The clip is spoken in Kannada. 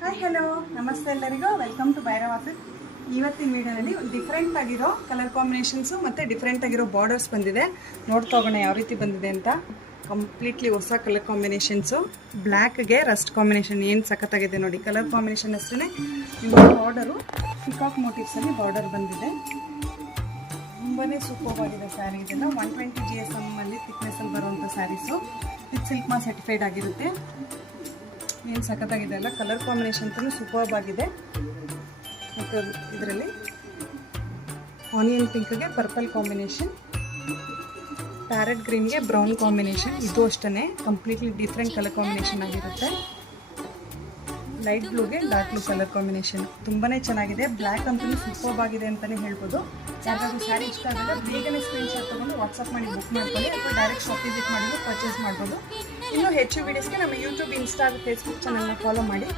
ಹಾಯ್ ಹಲೋ ನಮಸ್ತೆ ಎಲ್ಲರಿಗೂ ವೆಲ್ಕಮ್ ಟು ಭೈರವಾಸಿ. ಇವತ್ತಿನ ವಿಡಿಯೋದಲ್ಲಿ ಡಿಫ್ರೆಂಟ್ ಆಗಿರೋ ಕಲರ್ ಕಾಂಬಿನೇಷನ್ಸು ಮತ್ತು ಡಿಫ್ರೆಂಟ್ ಆಗಿರೋ ಬಾರ್ಡರ್ಸ್ ಬಂದಿದೆ. ನೋಡ್ತಾ ಹೋಗೋಣ ಯಾವ ರೀತಿ ಬಂದಿದೆ ಅಂತ. ಕಂಪ್ಲೀಟ್ಲಿ ಹೊಸ ಕಲರ್ ಕಾಂಬಿನೇಷನ್ಸು, ಬ್ಲ್ಯಾಕ್ಗೆ ರಸ್ಟ್ ಕಾಂಬಿನೇಷನ್ ಏನು ಸಖತ್ತಾಗಿದೆ ನೋಡಿ. ಕಲರ್ ಕಾಂಬಿನೇಷನ್ ಅಷ್ಟೇ ನಿಮಗೆ ಬಾರ್ಡರು ಪಿಕಾಕ್ ಮೋಟಿವ್ಸಲ್ಲಿ ಬಾರ್ಡರ್ ಬಂದಿದೆ. ತುಂಬಾ ಸೂಪರ್ ಆಗಿದೆ ಸ್ಯಾರಿ. ಇದೆಲ್ಲ 120 GSM ಅಲ್ಲಿ ಥಿಕ್ನೆಸ್ಸಲ್ಲಿ ಬರುವಂಥ sarees. With silk mark certified ಆಗಿರುತ್ತೆ. ಏನು ಸಖತ್ತಾಗಿದೆ ಅಲ್ಲ, ಕಲರ್ ಕಾಂಬಿನೇಷನ್ ಅಂತಲೂ ಸೂಪರ್ಬ್ ಆಗಿದೆ. ಮತ್ತು ಇದರಲ್ಲಿ ಆನಿಯನ್ ಪಿಂಕ್ಗೆ ಪರ್ಪಲ್ ಕಾಂಬಿನೇಷನ್, ಪ್ಯಾರೆಟ್ ಗ್ರೀನ್ಗೆ ಬ್ರೌನ್ ಕಾಂಬಿನೇಷನ್. ಇದು ಅಷ್ಟೇ ಕಂಪ್ಲೀಟ್ಲಿ ಡಿಫ್ರೆಂಟ್ ಕಲರ್ ಕಾಂಬಿನೇಷನ್ ಆಗಿರುತ್ತೆ. ಲೈಟ್ ಬ್ಲೂಗೆ ಡಾರ್ಕ್ ಬ್ಲೂ ಕಲರ್ ಕಾಂಬಿನೇಷನ್ ತುಂಬಾ ಚೆನ್ನಾಗಿದೆ. ಬ್ಲ್ಯಾಕ್ ಅಂತಲೂ ಸೂಪರ್ಬ್ ಆಗಿದೆ ಅಂತಲೇ ಹೇಳ್ಬೋದು. ಯಾರಾದರೂ ಸ್ಯಾರಿ ಇಷ್ಟ ಆದರೆ ಬೇಗನೆ ಸ್ಕ್ರೀನ್ಶಾಟ್ ತೊಗೊಂಡು ವಾಟ್ಸಪ್ ಮಾಡಿ ಬುಕ್ ಮಾಡ್ಕೊಳ್ಳಿ, ಅಥವಾ ಡೈರೆಕ್ಟ್ ಶಾಪ್ ವಿಸಿಟ್ ಮಾಡಿದ್ರು ಪರ್ಚೇಸ್ ಮಾಡ್ಬೋದು. ಇನ್ನೂ ಹೆಚ್ಚು ವೀಡಿಯೋಸ್ಗೆ ನಮ್ಮ ಯೂಟ್ಯೂಬ್, ಇನ್ಸ್ಟಾ, ಫೇಸ್ಬುಕ್ ಚಾನಲ್ನ ಫಾಲೋ ಮಾಡಿ.